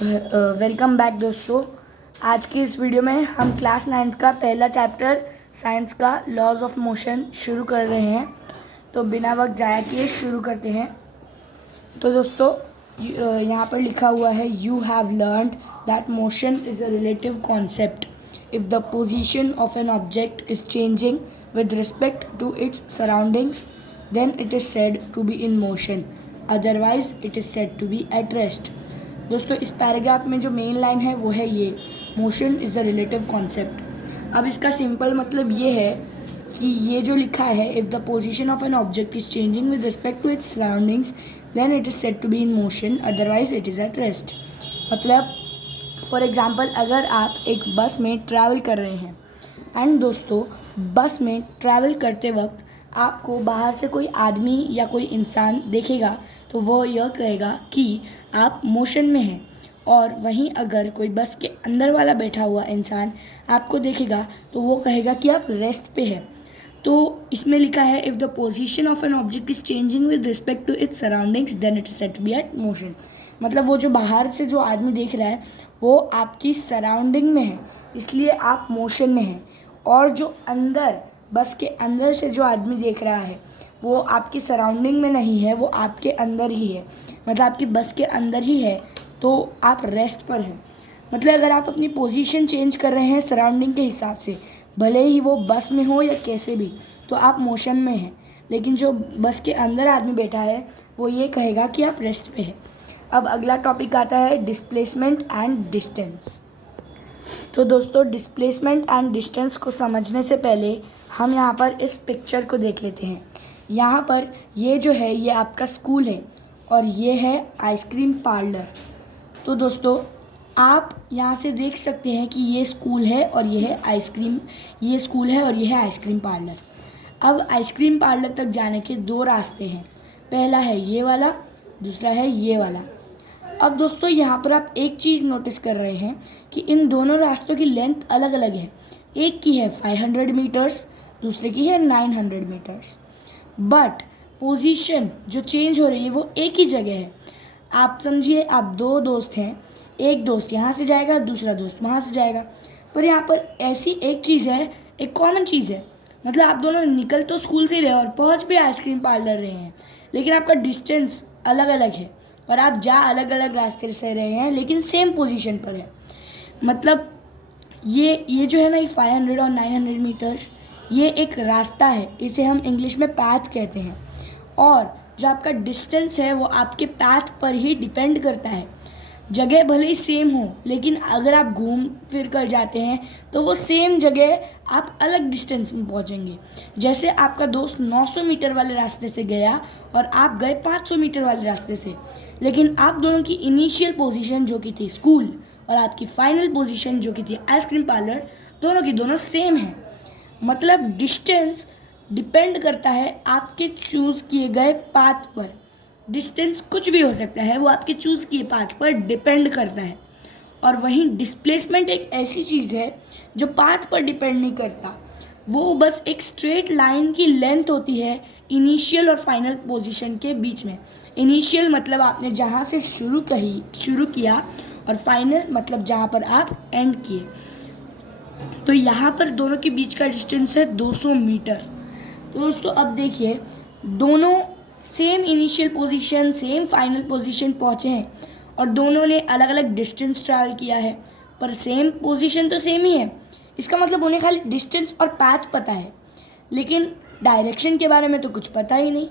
Welcome back दोस्तों। आज की इस वीडियो में हम क्लास 9th का पहला चैप्टर साइंस का लॉज ऑफ मोशन शुरू कर रहे हैं। तो बिना वक्त ज़ाया किए शुरू करते हैं। तो दोस्तों यहाँ पर लिखा हुआ है you have learned that motion is a relative concept if the position of an object is changing with respect to its surroundings, then it is said to be in motion, otherwise it is said to be at rest। दोस्तों इस paragraph में जो main line है वो है ये, motion is a relative concept. अब इसका सिंपल मतलब ये है कि ये जो लिखा है, if the position of an object is changing with respect to its surroundings then it is said to be in motion, otherwise it is at rest. मतलब फॉर एग्जाम्पल अगर आप एक बस में ट्रैवल कर रहे हैं एंड दोस्तों बस में ट्रैवल करते वक्त आपको बाहर से कोई आदमी या कोई इंसान देखेगा तो वो यह कहेगा कि आप मोशन में हैं, और वहीं अगर कोई बस के अंदर वाला बैठा हुआ इंसान आपको देखेगा तो वो कहेगा कि आप रेस्ट पे हैं। तो इसमें लिखा है if the position of an object is changing with respect to its surroundings then it is said to be at motion. मतलब वो जो बाहर से जो आदमी देख रहा है वो आपकी सराउंडिंग में है, इसलिए आप मोशन में हैं। और जो अंदर बस के अंदर से जो आदमी देख रहा है वो आपकी सराउंडिंग में नहीं है, वो आपके अंदर ही है, मतलब आपकी बस के अंदर ही है, तो आप रेस्ट पर हैं। मतलब अगर आप अपनी पोजीशन चेंज कर रहे हैं सराउंडिंग के हिसाब से, भले ही वो बस में हो या कैसे भी, तो आप मोशन में हैं। लेकिन जो बस के अंदर आदमी बैठा है वो ये कहेगा कि आप रेस्ट पे हैं। अब अगला टॉपिक आता है डिस्प्लेसमेंट एंड डिस्टेंस। तो दोस्तों डिस्प्लेसमेंट एंड डिस्टेंस को समझने से पहले हम यहाँ पर इस पिक्चर को देख लेते हैं। यहाँ पर ये जो है ये आपका स्कूल है और ये है आइसक्रीम पार्लर। तो दोस्तों आप यहाँ से देख सकते हैं कि ये स्कूल है और ये है आइसक्रीम, ये स्कूल है और ये है आइसक्रीम पार्लर। अब आइसक्रीम पार्लर तक जाने के दो रास्ते हैं, पहला है ये वाला, दूसरा है ये वाला। अब दोस्तों यहाँ पर आप एक चीज़ नोटिस कर रहे हैं कि इन दोनों रास्तों की लेंथ अलग अलग है। एक की है 500 मीटर्स, दूसरे की है 900 मीटर्स, बट पोजीशन जो चेंज हो रही है वो एक ही जगह है। आप समझिए आप दो दोस्त हैं, एक दोस्त यहाँ से जाएगा, दूसरा दोस्त वहाँ से जाएगा, पर यहाँ पर ऐसी एक चीज़ है, एक कॉमन चीज़ है। मतलब आप दोनों निकल तो स्कूल से ही रहे और पहुँच भी आइसक्रीम पार्लर रहे हैं, लेकिन आपका डिस्टेंस अलग अलग है और आप जा अलग अलग रास्ते से रहे हैं लेकिन सेम पोजीशन पर है। मतलब ये जो है ना, ये 500 और 900 मीटर्स ये एक रास्ता है, इसे हम इंग्लिश में पाथ कहते हैं। और जो आपका डिस्टेंस है वो आपके पाथ पर ही डिपेंड करता है। जगह भले ही सेम हो लेकिन अगर आप घूम फिर कर जाते हैं तो वो सेम जगह आप अलग डिस्टेंस में पहुंचेंगे। जैसे आपका दोस्त 900 मीटर वाले रास्ते से गया और आप गए 500 मीटर वाले रास्ते से, लेकिन आप दोनों की इनिशियल पोजीशन जो कि थी स्कूल और आपकी फाइनल पोजीशन जो कि थी आइसक्रीम पार्लर, दोनों की दोनों सेम है। मतलब डिस्टेंस डिपेंड करता है आपके चूज़ किए गए पाथ पर। डिस्टेंस कुछ भी हो सकता है, वो आपके चूज़ किए पाथ पर डिपेंड करता है। और वहीं डिस्प्लेसमेंट एक ऐसी चीज़ है जो पाथ पर डिपेंड नहीं करता, वो बस एक स्ट्रेट लाइन की लेंथ होती है इनिशियल और फाइनल पोजीशन के बीच में। इनिशियल मतलब आपने जहाँ से शुरू किया और फाइनल मतलब जहाँ पर आप एंड किए। तो यहाँ पर दोनों के बीच का डिस्टेंस है 200 मीटर। तो दोस्तों अब देखिए, दोनों same initial position same final position पहुँचे हैं और दोनों ने अलग अलग डिस्टेंस ट्रैवल किया है, पर सेम पोजीशन तो सेम ही है। इसका मतलब उन्हें खाली डिस्टेंस और पाथ पता है, लेकिन डायरेक्शन के बारे में तो कुछ पता ही नहीं।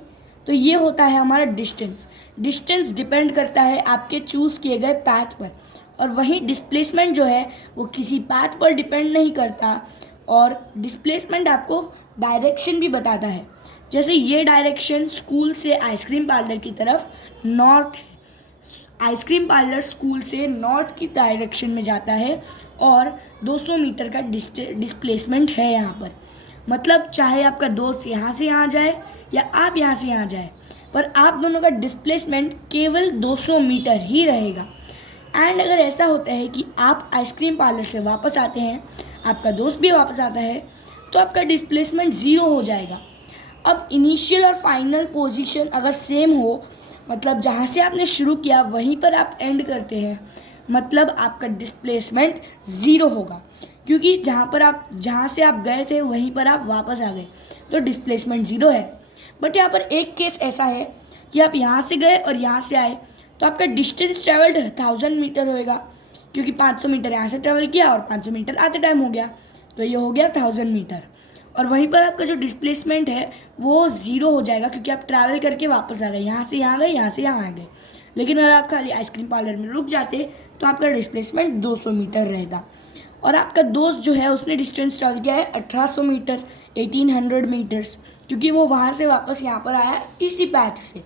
तो ये होता है हमारा डिस्टेंस। डिस्टेंस डिपेंड करता है आपके चूज़ किए गए पाथ पर, और वहीं डिस्प्लेसमेंट जो है वो किसी पाथ पर डिपेंड नहीं करता, और डिस्प्लेसमेंट आपको डायरेक्शन भी बताता है। जैसे ये डायरेक्शन स्कूल से आइसक्रीम पार्लर की तरफ नॉर्थ है, आइसक्रीम पार्लर स्कूल से नॉर्थ की डायरेक्शन में जाता है और 200 मीटर का डिस्प्लेसमेंट है यहाँ पर। मतलब चाहे आपका दोस्त यहाँ से यहाँ जाए या आप यहाँ से यहाँ जाए, पर आप दोनों का डिस्प्लेसमेंट केवल 200 मीटर ही रहेगा। एंड अगर ऐसा होता है कि आप आइसक्रीम पार्लर से वापस आते हैं, आपका दोस्त भी वापस आता है, तो आपका डिस्प्लेसमेंट ज़ीरो हो जाएगा। अब इनिशियल और फाइनल पोजीशन अगर सेम हो, मतलब जहाँ से आपने शुरू किया वहीं पर आप एंड करते हैं, मतलब आपका डिस्प्लेसमेंट ज़ीरो होगा, क्योंकि जहाँ से आप गए थे वहीं पर आप वापस आ गए, तो डिस्प्लेसमेंट ज़ीरो है। बट यहाँ पर एक केस ऐसा है कि आप यहाँ से गए और यहाँ से आए, तो आपका डिस्टेंस ट्रेवल्ड 1000 मीटर होएगा, क्योंकि 500 मीटर यहाँ से ट्रेवल किया और 500 मीटर आते टाइम हो गया, तो ये हो गया 1000 मीटर। और वहीं पर आपका जो डिस्प्लेसमेंट है वो ज़ीरो हो जाएगा, क्योंकि आप ट्रैवल करके वापस आ गए, यहाँ से यहाँ गए, यहाँ से यहाँ आ गए। लेकिन अगर आप खाली आइसक्रीम पार्लर में रुक जाते तो आपका डिस्प्लेसमेंट 200 मीटर रहता। और आपका दोस्त जो है उसने डिस्टेंस ट्रैवल किया है 1800 मीटर, 1800 मीटर्स, क्योंकि वो वहाँ से वापस यहाँ पर आया इसी पैथ से।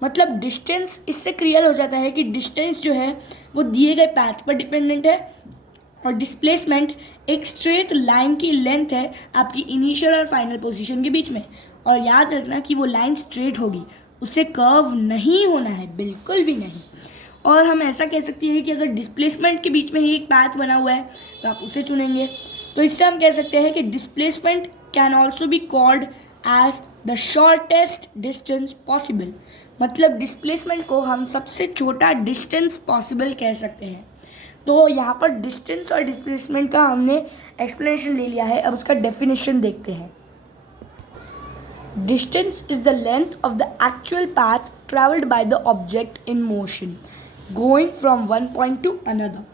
मतलब डिस्टेंस इससे क्लियर हो जाता है कि डिस्टेंस जो है वो दिए गए पैथ पर डिपेंडेंट है, और डिस्प्लेसमेंट एक स्ट्रेट लाइन की लेंथ है आपकी इनिशियल और फाइनल पोजीशन के बीच में। और याद रखना कि वो लाइन स्ट्रेट होगी, उसे कर्व नहीं होना है, बिल्कुल भी नहीं। और हम ऐसा कह सकते हैं कि अगर डिस्प्लेसमेंट के बीच में ही एक पैथ बना हुआ है तो आप उसे चुनेंगे। तो इससे हम कह सकते हैं कि displacement can also be called as the shortest distance possible. मतलब डिस्प्लेसमेंट को हम सबसे छोटा डिस्टेंस पॉसिबल कह सकते हैं। तो यहाँ पर डिस्टेंस और डिस्प्लेसमेंट का हमने एक्सप्लेनेशन ले लिया है, अब उसका डेफिनेशन देखते हैं। Distance is the length of the actual path travelled by the object in motion going from one point two another,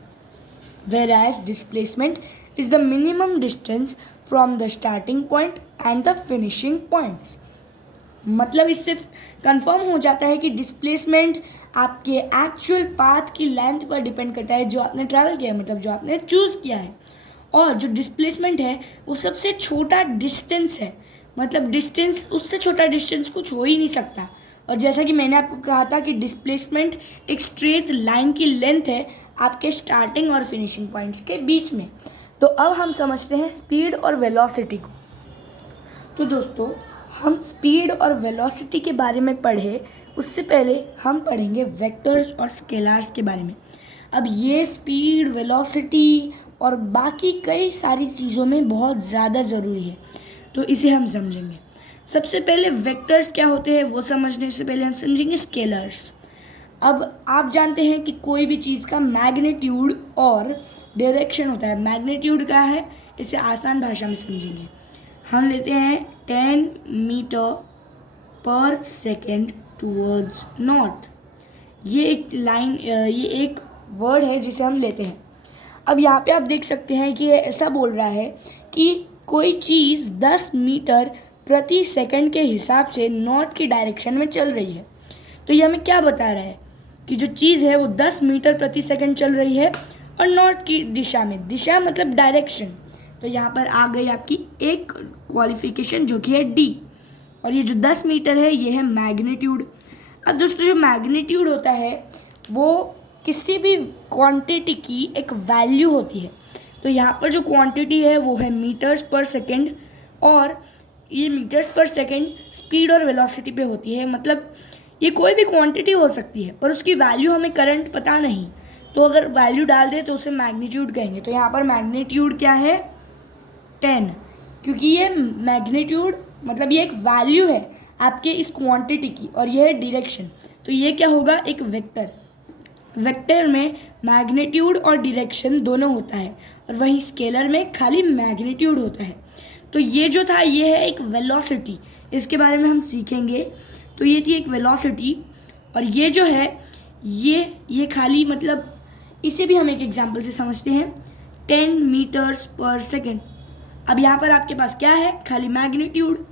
whereas displacement is the minimum distance from the starting point and the finishing points। मतलब इससे confirm हो जाता है कि displacement आपके actual path की length पर depend करता है जो आपने ट्रैवल किया है, मतलब जो आपने चूज़ किया है। और जो डिस्प्लेसमेंट है वो सबसे छोटा डिस्टेंस है, मतलब डिस्टेंस, उससे छोटा डिस्टेंस कुछ हो ही नहीं सकता। और जैसा कि मैंने आपको कहा था कि डिस्प्लेसमेंट एक स्ट्रेट लाइन की लेंथ है आपके स्टार्टिंग और फिनिशिंग पॉइंट्स के बीच में। तो अब हम समझते हैं स्पीड और वेलोसिटी को। तो दोस्तों, हम स्पीड और वेलोसिटी के बारे में पढ़े उससे पहले हम पढ़ेंगे वेक्टर्स और स्केलर्स के बारे में। अब ये स्पीड, वेलोसिटी और बाकी कई सारी चीज़ों में बहुत ज़्यादा ज़रूरी है, तो इसे हम समझेंगे। सबसे पहले वेक्टर्स क्या होते हैं वो समझने से पहले हम समझेंगे स्केलर्स। अब आप जानते हैं कि कोई भी चीज़ का मैग्नीट्यूड और डायरेक्शन होता है। मैग्नीट्यूड क्या है, इसे आसान भाषा में समझेंगे। हम लेते हैं 10 मीटर पर सेकेंड टूवर्ड्स नॉर्थ। ये एक लाइन, ये एक वर्ड है जिसे हम लेते हैं। अब यहाँ पे आप देख सकते हैं कि ये ऐसा बोल रहा है कि कोई चीज़ 10 मीटर प्रति सेकंड के हिसाब से नॉर्थ की डायरेक्शन में चल रही है। तो ये हमें क्या बता रहा है कि जो चीज़ है वो 10 मीटर प्रति सेकंड चल रही है और नॉर्थ की दिशा में, दिशा मतलब डायरेक्शन। तो यहाँ पर आ गई आपकी एक क्वालिफिकेशन जो कि है डी, और ये जो 10 मीटर है ये है मैग्नीट्यूड। अब दोस्तों, जो मैग्नीट्यूड होता है वो किसी भी क्वांटिटी की एक वैल्यू होती है। तो यहाँ पर जो क्वांटिटी है वो है मीटर्स पर सेकेंड, और ये मीटर्स पर सेकेंड स्पीड और वेलोसिटी पे होती है। मतलब ये कोई भी क्वांटिटी हो सकती है पर उसकी वैल्यू हमें करंट पता नहीं, तो अगर वैल्यू डाल दे तो उसे मैग्नीट्यूड कहेंगे। तो यहाँ पर मैग्नीट्यूड क्या है, 10, क्योंकि ये मैग्नीट्यूड मतलब ये एक वैल्यू है आपके इस क्वांटिटी की, और ये है डायरेक्शन। तो ये क्या होगा, एक वेक्टर। वेक्टर में मैग्नीट्यूड और डायरेक्शन दोनों होता है, और वहीं स्केलर में खाली मैग्नीट्यूड होता है। तो ये जो था ये है एक वेलोसिटी, इसके बारे में हम सीखेंगे। तो ये थी एक वेलोसिटी, और ये जो है ये खाली मतलब इसे भी हम एक एग्जांपल से समझते हैं, 10 मीटर्स पर सेकेंड। अब यहाँ पर आपके पास क्या है, खाली मैग्नीट्यूड।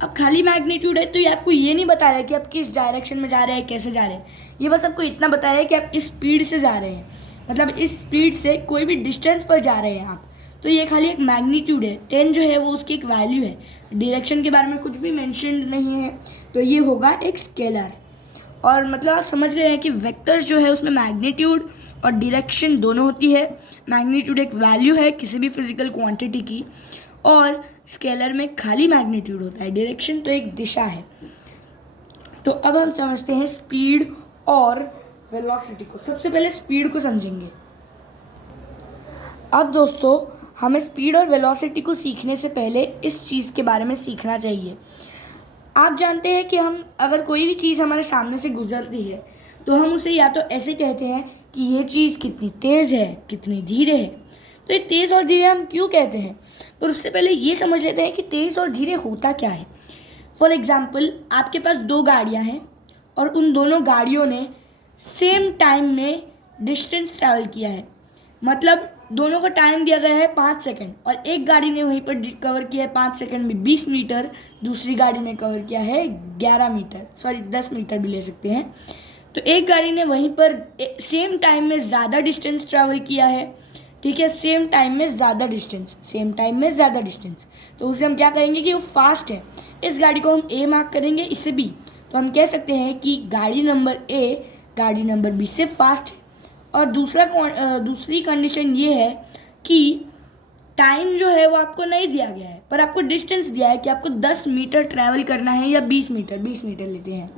अब खाली मैग्नीट्यूड है तो ये आपको ये नहीं बता रहा है कि आप किस डायरेक्शन में जा रहे हैं, कैसे जा रहे हैं। ये बस आपको इतना बताया है कि आप इस स्पीड से जा रहे हैं, मतलब इस स्पीड से कोई भी डिस्टेंस पर जा रहे हैं आप। तो ये खाली एक मैग्नीट्यूड है। 10 जो है वो उसकी एक वैल्यू है, डायरेक्शन के बारे में कुछ भी मेंशन नहीं है, तो ये होगा एक स्केलर। और मतलब आप समझ गए हैं कि वेक्टर्स जो है उसमें मैग्नीट्यूड और डायरेक्शन दोनों होती है। मैग्नीट्यूड एक वैल्यू है किसी भी फिजिकल क्वांटिटी की, और स्केलर में खाली मैग्नीट्यूड होता है, डायरेक्शन तो एक दिशा है। तो अब हम समझते हैं स्पीड और वेलोसिटी को। सबसे पहले स्पीड को समझेंगे। अब दोस्तों, हमें स्पीड और वेलोसिटी को सीखने से पहले इस चीज़ के बारे में सीखना चाहिए। आप जानते हैं कि हम अगर कोई भी चीज़ हमारे सामने से गुजरती है तो हम उसे या तो ऐसे कहते हैं कि ये चीज़ कितनी तेज़ है, कितनी धीरे है। तो ये तेज़ और धीरे हम क्यों कहते हैं, पर उससे पहले ये समझ लेते हैं कि तेज़ और धीरे होता क्या है। फॉर एग्ज़ाम्पल, आपके पास दो गाड़ियाँ हैं और उन दोनों गाड़ियों ने सेम टाइम में डिस्टेंस ट्रैवल किया है। मतलब दोनों का टाइम दिया गया है 5 सेकंड, और एक गाड़ी ने वहीं पर कवर किया है 5 सेकंड में 20 मीटर, दूसरी गाड़ी ने कवर किया है 11 मीटर, सॉरी 10 मीटर भी ले सकते हैं। तो एक गाड़ी ने वहीं पर सेम टाइम में ज़्यादा डिस्टेंस ट्रैवल किया है, ठीक है, सेम टाइम में ज़्यादा डिस्टेंस, तो उसे हम क्या कहेंगे कि वो फास्ट है। इस गाड़ी को हम ए मार्क करेंगे, इसे बी, तो हम कह सकते हैं कि गाड़ी नंबर ए गाड़ी नंबर बी से फास्ट है। और दूसरी कंडीशन ये है कि टाइम जो है वो आपको नहीं दिया गया है, पर आपको डिस्टेंस दिया है कि आपको 10 मीटर ट्रैवल करना है या 20 मीटर लेते हैं।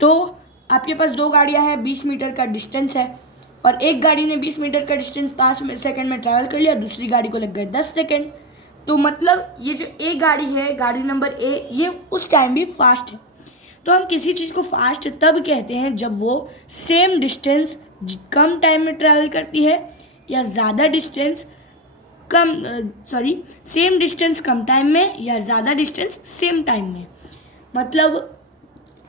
तो आपके पास दो गाड़ियां हैं, 20 मीटर का डिस्टेंस है, और एक गाड़ी ने 20 मीटर का डिस्टेंस 5 सेकंड में ट्रैवल कर लिया, दूसरी गाड़ी को लग गए 10 सेकंड। तो मतलब ये जो एक गाड़ी है, गाड़ी नंबर ए, ये उस टाइम भी फास्ट है। तो हम किसी चीज़ को फास्ट तब कहते हैं जब वो सेम डिस्टेंस कम टाइम में ट्रैवल करती है, या ज़्यादा डिस्टेंस सेम डिस्टेंस कम टाइम में, या ज़्यादा डिस्टेंस सेम टाइम में। मतलब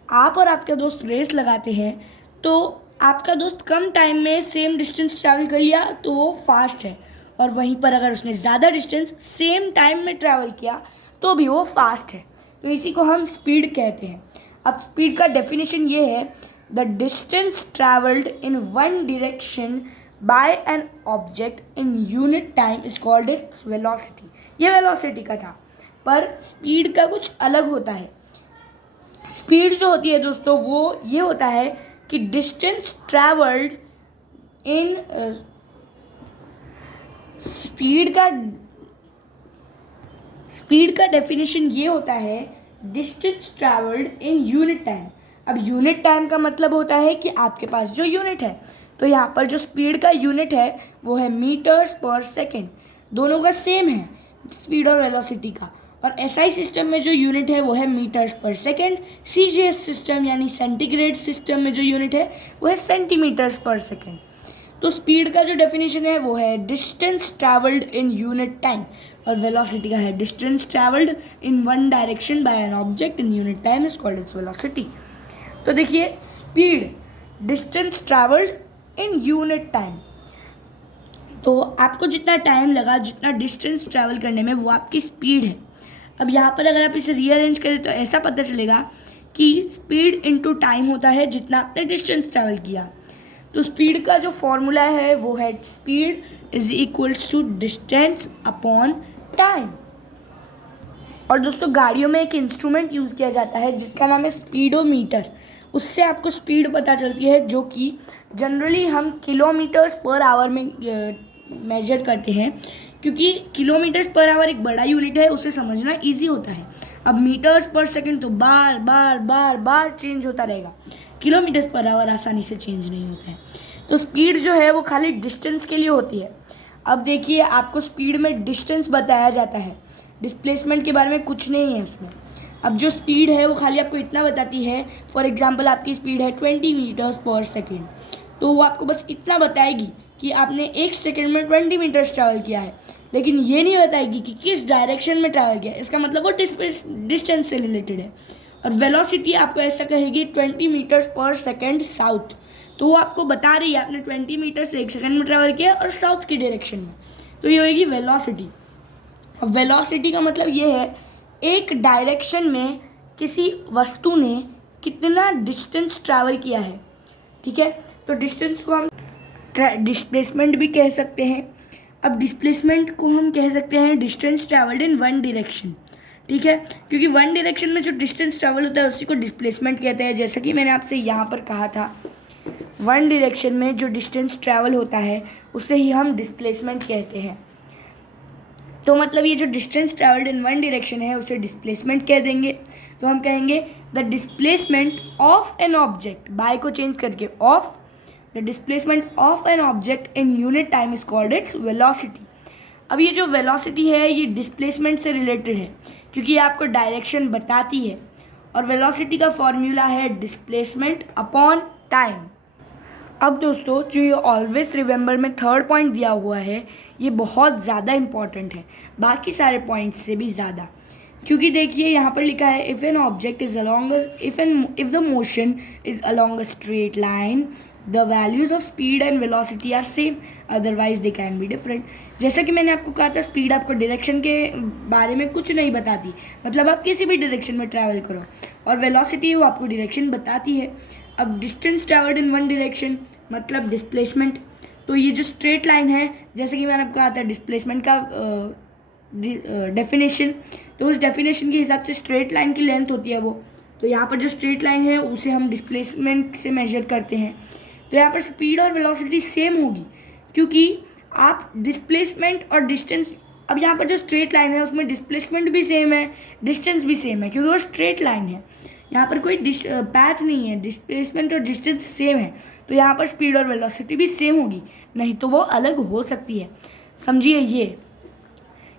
आप और आपके दोस्त रेस लगाते हैं, तो आपका दोस्त कम टाइम में सेम डिस्टेंस ट्रैवल कर लिया तो वो फास्ट है, और वहीं पर अगर उसने ज़्यादा डिस्टेंस सेम टाइम में ट्रैवल किया तो भी वो फास्ट है। तो इसी को हम स्पीड कहते हैं। अब स्पीड का डेफिनेशन ये है, the distance travelled in one direction by N object in unit time is called its velocity. ये वेलोसिटी का था, पर स्पीड का कुछ अलग होता है। स्पीड जो होती है दोस्तों, वो ये होता है कि डिस्टेंस ट्रैवल्ड इन स्पीड का डेफिनेशन ये होता है, डिस्टेंस ट्रैवल्ड इन यूनिट टाइम। अब यूनिट टाइम का मतलब होता है कि आपके पास जो यूनिट है, तो यहाँ पर जो स्पीड का यूनिट है वो है मीटर्स पर सेकेंड। दोनों का सेम है, स्पीड और वेलोसिटी का। और एसआई सिस्टम में जो यूनिट है वो है metres per second. CGS system यानी सेंटीग्रेड सिस्टम में जो यूनिट है वो है सेंटीमीटर्स पर सेकेंड। तो स्पीड का जो डेफिनेशन है वो है डिस्टेंस ट्रैवल्ड इन यूनिट टाइम, और वेलोसिटी का है distance travelled in one direction by N object in unit time is called its velocity. तो देखिए, स्पीड डिस्टेंस ट्रैवल्ड इन यूनिट टाइम, तो आपको जितना टाइम लगा, जितना डिस्टेंस ट्रैवल करने में, वो आपकी स्पीड है। अब यहाँ पर अगर आप इसे रीअरेंज करें तो ऐसा पता चलेगा कि स्पीड इनटू टाइम होता है जितना आपने डिस्टेंस ट्रैवल किया। तो स्पीड का जो फॉर्मूला है वो है speed is equals to distance upon time. और दोस्तों, गाड़ियों में एक इंस्ट्रूमेंट यूज़ किया जाता है जिसका नाम है स्पीडोमीटर। उससे आपको स्पीड पता चलती है, जो कि जनरली हम किलोमीटर्स पर आवर में मेजर करते हैं, क्योंकि किलोमीटर्स पर आवर एक बड़ा यूनिट है, उसे समझना इजी होता है। अब मीटर्स पर सेकंड तो बार बार बार बार चेंज होता रहेगा, किलोमीटर्स पर आवर आसानी से चेंज नहीं होता है। तो स्पीड जो है वो खाली डिस्टेंस के लिए होती है। अब देखिए, आपको स्पीड में डिस्टेंस बताया जाता है, डिस्प्लेसमेंट के बारे में कुछ नहीं है उसमें। अब जो स्पीड है वो खाली आपको इतना बताती है, फॉर एग्जांपल आपकी स्पीड है 20 मीटर्स पर सेकेंड, तो वो आपको बस इतना बताएगी कि आपने 1 सेकेंड में 20 मीटर्स ट्रैवल किया है, लेकिन ये नहीं बताएगी कि किस डायरेक्शन में ट्रैवल किया है। इसका मतलब वो डिस्टेंस से रिलेटेड है। और वेलोसिटी आपको ऐसा कहेगी 20 मीटर्स पर सेकेंड साउथ, तो वो आपको बता रही है आपने 20 मीटर से 1 सेकेंड में ट्रैवल किया और साउथ की डायरेक्शन में, तो ये होगी वेलोसिटी। वेलोसिटी का मतलब ये है एक डायरेक्शन में किसी वस्तु ने कितना डिस्टेंस ट्रैवल किया है, ठीक है। तो डिस्टेंस को हम डिस्प्लेसमेंट भी कह सकते हैं। अब डिस्प्लेसमेंट को हम कह सकते हैं distance travelled in one direction, ठीक है, क्योंकि वन डायरेक्शन में जो डिस्टेंस ट्रैवल होता है उसी को डिस्प्लेसमेंट कहते हैं। जैसा कि मैंने आपसे यहाँ पर कहा था, वन डायरेक्शन में जो डिस्टेंस ट्रैवल होता है उसे ही हम डिस्प्लेसमेंट कहते हैं। तो मतलब ये जो distance travelled in one direction है उसे डिस्प्लेसमेंट कह देंगे। तो हम कहेंगे the displacement of an object, by को चेंज करके of, the displacement of an object in unit time is called its velocity. अब ये जो वेलोसिटी है ये डिस्प्लेसमेंट से रिलेटेड है, क्योंकि ये आपको डायरेक्शन बताती है, और वेलोसिटी का फॉर्मूला है डिस्प्लेसमेंट अपॉन टाइम। अब दोस्तों जो ये ऑलवेज रिमेंबर में थर्ड पॉइंट दिया हुआ है ये बहुत ज़्यादा इम्पॉर्टेंट है बाकी सारे पॉइंट्स से भी ज़्यादा, क्योंकि देखिए यहाँ पर लिखा है if an object is along if the motion is along a straight line the values of speed and velocity are same otherwise they can be different. जैसा कि मैंने आपको कहा था स्पीड आपको डायरेक्शन के बारे में कुछ नहीं बताती, मतलब आप किसी भी डायरेक्शन में ट्रैवल करो, और वेलोसिटी वो आपको डायरेक्शन बताती है। अब distance travelled in one direction मतलब डिस्प्लेसमेंट, तो ये जो स्ट्रेट लाइन है जैसे कि मैंने आपको कहा था डिस्प्लेसमेंट का डेफिनेशन, तो उस डेफिनेशन के हिसाब से स्ट्रेट लाइन की लेंथ होती है वो, तो यहाँ पर जो स्ट्रेट लाइन है उसे हम डिस्प्लेसमेंट से मेजर करते हैं। तो यहाँ पर स्पीड और वेलोसिटी सेम होगी क्योंकि आप डिस्प्लेसमेंट और डिस्टेंस, अब यहाँ पर जो स्ट्रेट लाइन है उसमें डिस्प्लेसमेंट भी सेम है डिस्टेंस भी सेम है क्योंकि वो स्ट्रेट लाइन है, यहाँ पर कोई पैथ नहीं है, डिस्प्लेसमेंट और डिस्टेंस सेम है, तो यहाँ पर स्पीड और वेलोसिटी भी सेम होगी, नहीं तो वो अलग हो सकती है। समझिए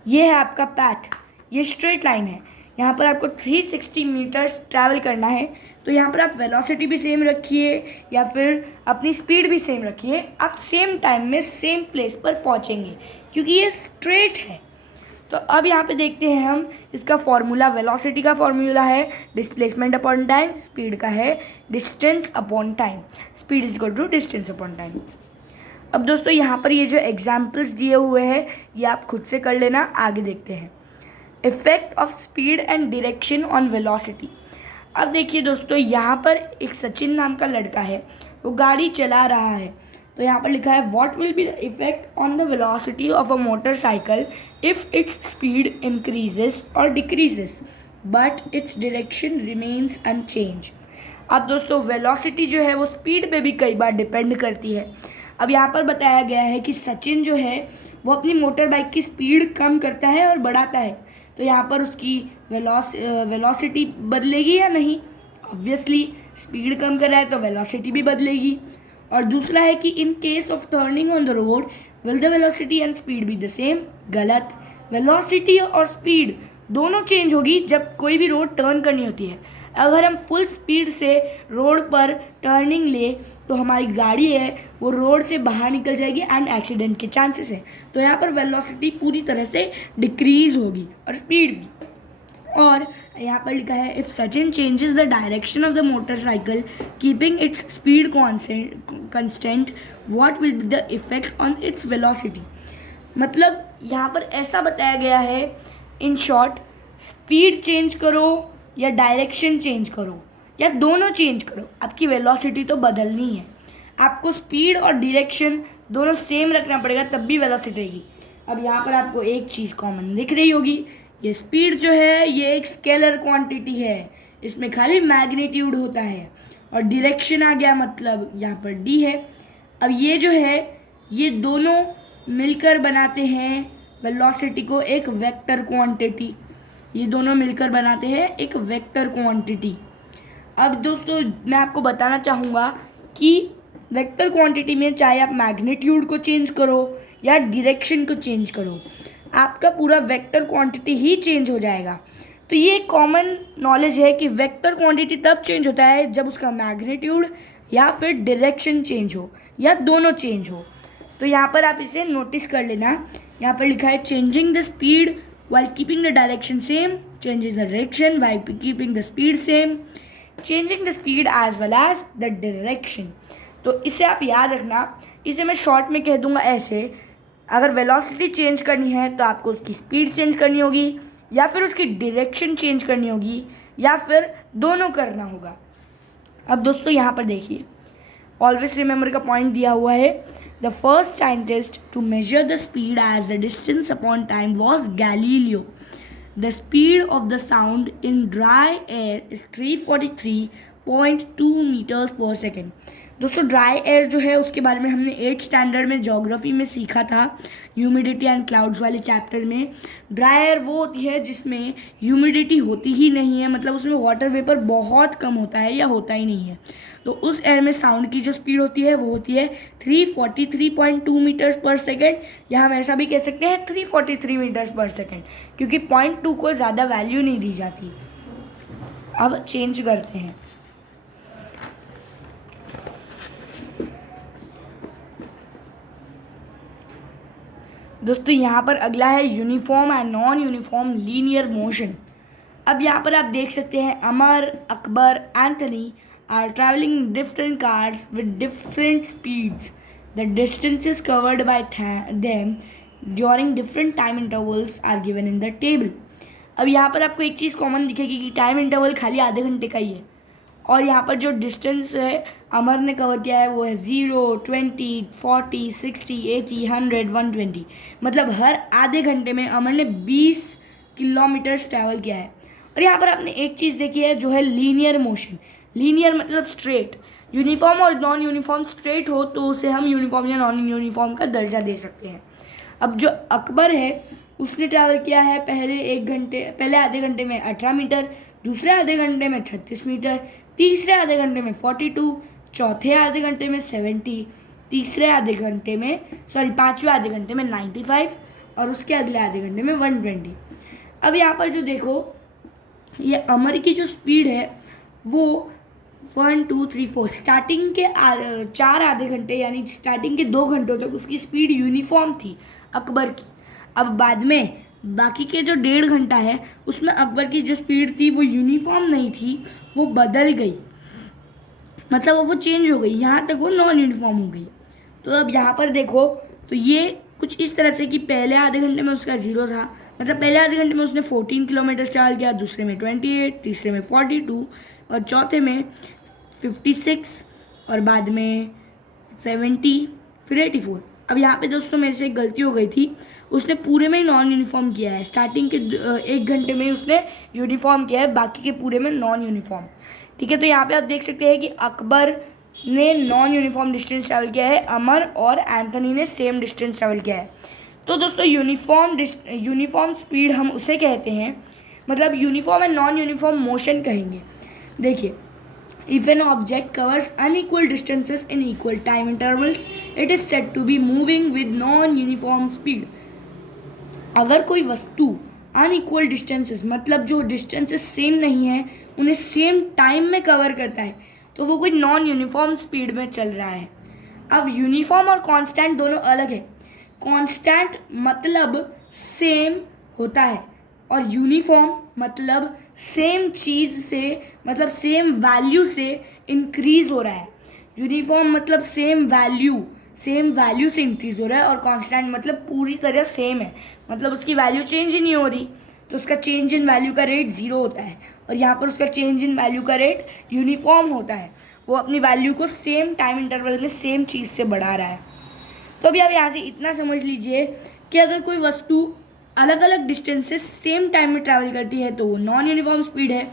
ये है आपका पैथ, ये स्ट्रेट लाइन है, यहाँ पर आपको 360 मीटर्स ट्रैवल करना है, तो यहाँ पर आप वेलोसिटी भी सेम रखिए या फिर अपनी स्पीड भी सेम रखिए, आप सेम टाइम में सेम प्लेस पर पहुँचेंगे क्योंकि ये स्ट्रेट है। तो अब यहाँ पे देखते हैं हम इसका फॉर्मूला, वेलोसिटी का फॉर्मूला है डिस्प्लेसमेंट अपॉन टाइम, स्पीड का है distance upon time, speed is equal to distance upon time. अब दोस्तों यहाँ पर ये जो एग्जाम्पल्स दिए हुए हैं ये आप खुद से कर लेना, आगे देखते हैं। Effect of speed and direction on velocity. अब देखिए दोस्तों यहाँ पर एक सचिन नाम का लड़का है, वो गाड़ी चला रहा है, तो यहाँ पर लिखा है what will be the effect on the velocity of a motorcycle if its speed increases और decreases but its direction remains unchanged. अब दोस्तों वेलोसिटी जो है वो स्पीड पे भी कई बार डिपेंड करती है। अब यहाँ पर बताया गया है कि सचिन जो है वो अपनी मोटर बाइक की स्पीड कम करता है और बढ़ाता है, तो यहाँ पर उसकी वेलोसिटी बदलेगी या नहीं, ऑब्वियसली स्पीड कम कर रहा है तो वेलोसिटी भी बदलेगी। और दूसरा है कि in case of turning on the road will the velocity and speed be the same, गलत। वेलोसिटी और स्पीड दोनों चेंज होगी जब कोई भी रोड टर्न करनी होती है। अगर हम फुल स्पीड से रोड पर टर्निंग ले तो हमारी गाड़ी है वो रोड से बाहर निकल जाएगी एंड एक्सीडेंट के चांसेस है, तो यहाँ पर वेलोसिटी पूरी तरह से डिक्रीज होगी और स्पीड भी। और यहाँ पर लिखा है if Sachin changes the direction of the motorcycle keeping its speed constant what will be the effect on its velocity. मतलब यहाँ पर ऐसा बताया गया है, इन शॉर्ट स्पीड चेंज करो या डायरेक्शन चेंज करो या दोनों चेंज करो, आपकी वेलोसिटी तो बदलनी है। आपको स्पीड और डायरेक्शन दोनों सेम रखना पड़ेगा तब भी वेलोसिटी रहेगी। अब यहाँ पर आपको एक चीज़ कॉमन दिख रही होगी, ये स्पीड जो है ये एक स्केलर क्वांटिटी है, इसमें खाली मैग्नीट्यूड होता है, और डायरेक्शन आ गया मतलब यहाँ पर डी है। अब ये जो है ये दोनों मिलकर बनाते हैं वेलोसिटी को एक वेक्टर क्वांटिटी, ये दोनों मिलकर बनाते हैं एक वेक्टर क्वांटिटी। अब दोस्तों मैं आपको बताना चाहूँगा कि वेक्टर क्वांटिटी में चाहे आप मैग्नीट्यूड को चेंज करो या डायरेक्शन को चेंज करो, आपका पूरा वेक्टर क्वांटिटी ही चेंज हो जाएगा। तो ये कॉमन नॉलेज है कि वेक्टर क्वांटिटी तब चेंज होता है जब उसका मैग्नीट्यूड या फिर डायरेक्शन चेंज हो या दोनों चेंज हो। तो यहाँ पर आप इसे नोटिस कर लेना, यहाँ पर लिखा है changing the speed while keeping the direction same, changing the direction while keeping the speed same, changing the speed as well as the direction. तो इसे आप याद रखना, इसे मैं शॉर्ट में कह दूंगा ऐसे, अगर वेलोसिटी चेंज करनी है तो आपको उसकी स्पीड चेंज करनी होगी या फिर उसकी डायरेक्शन चेंज करनी होगी या फिर दोनों करना होगा। अब दोस्तों यहाँ पर देखिए ऑलवेज रिमेंबर का पॉइंट दिया हुआ है, the first scientist to measure the speed as the distance upon time was Galileo. The speed of the sound in dry air is 343.2 metres per second. दोस्तों ड्राई एयर जो है उसके बारे में हमने 8th स्टैंडर्ड में ज्योग्राफी में सीखा था, ह्यूमिडिटी एंड क्लाउड्स वाले चैप्टर में। ड्राई एयर वो होती है जिसमें ह्यूमिडिटी होती ही नहीं है, मतलब उसमें वाटर वेपर बहुत कम होता है या होता ही नहीं है, तो उस एयर में साउंड की जो स्पीड होती है वो होती है 343.2 मीटर्स पर सेकेंड, या हम ऐसा भी कह सकते हैं 343 मीटर्स पर सेकेंड, क्योंकि 0.2 को ज़्यादा वैल्यू नहीं दी जाती। अब चेंज करते हैं, दोस्तों यहाँ पर अगला है uniform and non uniform linear motion. अब यहाँ पर आप देख सकते हैं Amar, Akbar, Anthony are travelling different cars with different speeds. The distances covered by them during different time intervals are given in the table. अब यहाँ पर आपको एक चीज़ कॉमन दिखेगी कि टाइम इंटरवल खाली आधे घंटे का ही है, और यहाँ पर जो डिस्टेंस है अमर ने कवर किया है वो है 0, 20, 40, 60, 80, 100, 120। मतलब हर आधे घंटे में अमर ने 20 किलोमीटर्स ट्रैवल किया है। और यहाँ पर आपने एक चीज़ देखी है जो है लीनियर मोशन। लीनियर मतलब स्ट्रेट। यूनिफॉर्म और नॉन यूनिफॉर्म स्ट्रेट हो तो उसे हम यूनिफॉर्म या नॉन यूनिफॉर्म का दर्जा दे सकते हैं। अब जो अकबर है उसने ट्रैवल किया है पहले आधे घंटे में 18 मीटर, दूसरे आधे घंटे में 36 मीटर, तीसरे आधे घंटे में 42, चौथे आधे घंटे में 70, पाँचवें आधे घंटे में 95 और उसके अगले आधे घंटे में 120। अब यहाँ पर जो देखो ये अमर की जो स्पीड है वो 1, 2, 3, 4 स्टार्टिंग के 4 आधे घंटे यानी स्टार्टिंग के 2 घंटों तक उसकी स्पीड यूनिफॉर्म थी अकबर की। अब बाद में बाकी के जो 1.5 घंटा है उसमें अकबर की जो स्पीड थी वो यूनिफॉर्म नहीं थी, वो बदल गई, मतलब वो चेंज हो गई, यहाँ तक वो नॉन यूनिफॉर्म हो गई। तो अब यहाँ पर देखो तो ये कुछ इस तरह से कि पहले आधे घंटे में उसका 0 था, मतलब पहले आधे घंटे में उसने 14 किलोमीटर ट्रैवल किया, दूसरे में 28, तीसरे में 42 और चौथे में 56 और बाद में 70 फिर 84। अब यहाँ पे दोस्तों मेरे से एक गलती हो गई थी, उसने पूरे में ही नॉन यूनिफॉर्म किया है। स्टार्टिंग के 1 घंटे में उसने यूनिफॉर्म किया है, बाकी के पूरे में नॉन यूनिफॉर्म। ठीक है, तो यहाँ पे आप देख सकते हैं कि अकबर ने नॉन यूनिफॉर्म डिस्टेंस ट्रैवल किया है, अमर और एंथनी ने सेम डिस्टेंस ट्रैवल किया है। तो दोस्तों यूनिफॉर्म स्पीड हम उसे कहते हैं, मतलब uniform and non uniform motion कहेंगे। देखिए, if an object covers unequal distances in equal time intervals, it is said to be moving with non-uniform speed. अगर कोई वस्तु अनइक्वल डिस्टेंसेस मतलब जो डिस्टेंसेस सेम नहीं है उन्हें सेम टाइम में कवर करता है तो वो कोई नॉन यूनिफॉर्म स्पीड में चल रहा है। अब यूनिफॉर्म और कांस्टेंट दोनों अलग है। कांस्टेंट मतलब सेम होता है और यूनिफॉर्म मतलब सेम चीज़ से, मतलब सेम वैल्यू से इंक्रीज़ हो रहा है। यूनिफॉर्म मतलब सेम वैल्यू से इंक्रीज़ हो रहा है, और कांस्टेंट मतलब पूरी तरह सेम है, मतलब उसकी वैल्यू चेंज ही नहीं हो रही, तो उसका चेंज इन वैल्यू का रेट 0 होता है। और यहाँ पर उसका चेंज इन वैल्यू का रेट यूनिफॉर्म होता है, वो अपनी वैल्यू को सेम टाइम इंटरवल में सेम चीज़ से बढ़ा रहा है। तो अभी आप यहाँ से इतना समझ लीजिए कि अगर कोई वस्तु अलग अलग डिस्टेंसेस सेम टाइम में ट्रैवल करती है तो वो नॉन यूनिफॉर्म स्पीड है,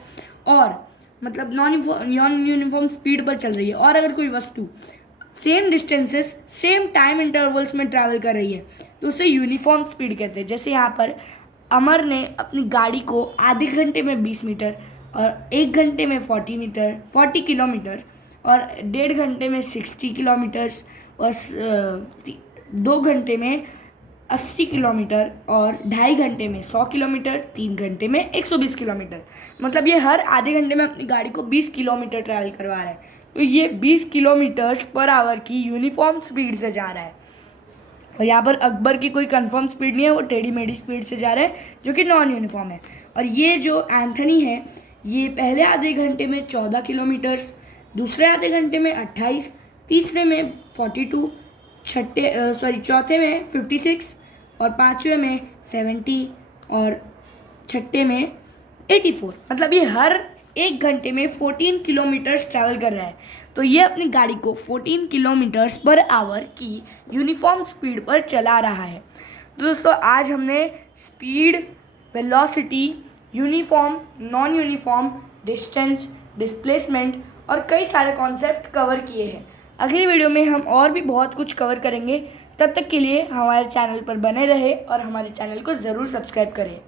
और मतलब नॉन यूनिफॉर्म स्पीड पर चल रही है। और अगर कोई वस्तु same distances same time intervals में ट्रैवल कर रही है तो उसे यूनिफॉर्म स्पीड कहते हैं। जैसे यहाँ पर अमर ने अपनी गाड़ी को आधे घंटे में 20 मीटर और 1 घंटे में 40 किलोमीटर और 1.5 घंटे में 60 किलोमीटर्स और 2 घंटे में 80 किलोमीटर और 2.5 घंटे में 100 किलोमीटर, 3 घंटे में 120 किलोमीटर, मतलब ये हर आधे घंटे में अपनी गाड़ी को 20 किलोमीटर ट्रैवल करवा रहा है। तो ये 20 किलोमीटर्स पर आवर की यूनिफॉर्म स्पीड से जा रहा है। और यहाँ पर अकबर की कोई कंफर्म स्पीड नहीं है, वो टेढ़ी मेढ़ी स्पीड से जा रहा है जो कि नॉन यूनिफॉर्म है। और ये जो एंथनी है ये पहले आधे घंटे में 14 किलोमीटर्स, दूसरे आधे घंटे में 28, तीसरे में 42, चौथे में 56 और पाँचवें में 70 और छठे में 84, मतलब ये हर 1 घंटे में 14 किलोमीटर्स ट्रैवल कर रहा है। तो ये अपनी गाड़ी को 14 किलोमीटर्स पर आवर की यूनिफॉर्म स्पीड पर चला रहा है। तो दोस्तों आज हमने speed, velocity, uniform, non uniform, distance, displacement और कई सारे कॉन्सेप्ट कवर किए हैं। अगली वीडियो में हम और भी बहुत कुछ कवर करेंगे। तब तक के लिए हमारे चैनल पर बने रहे और हमारे चैनल को ज़रूर सब्सक्राइब करें।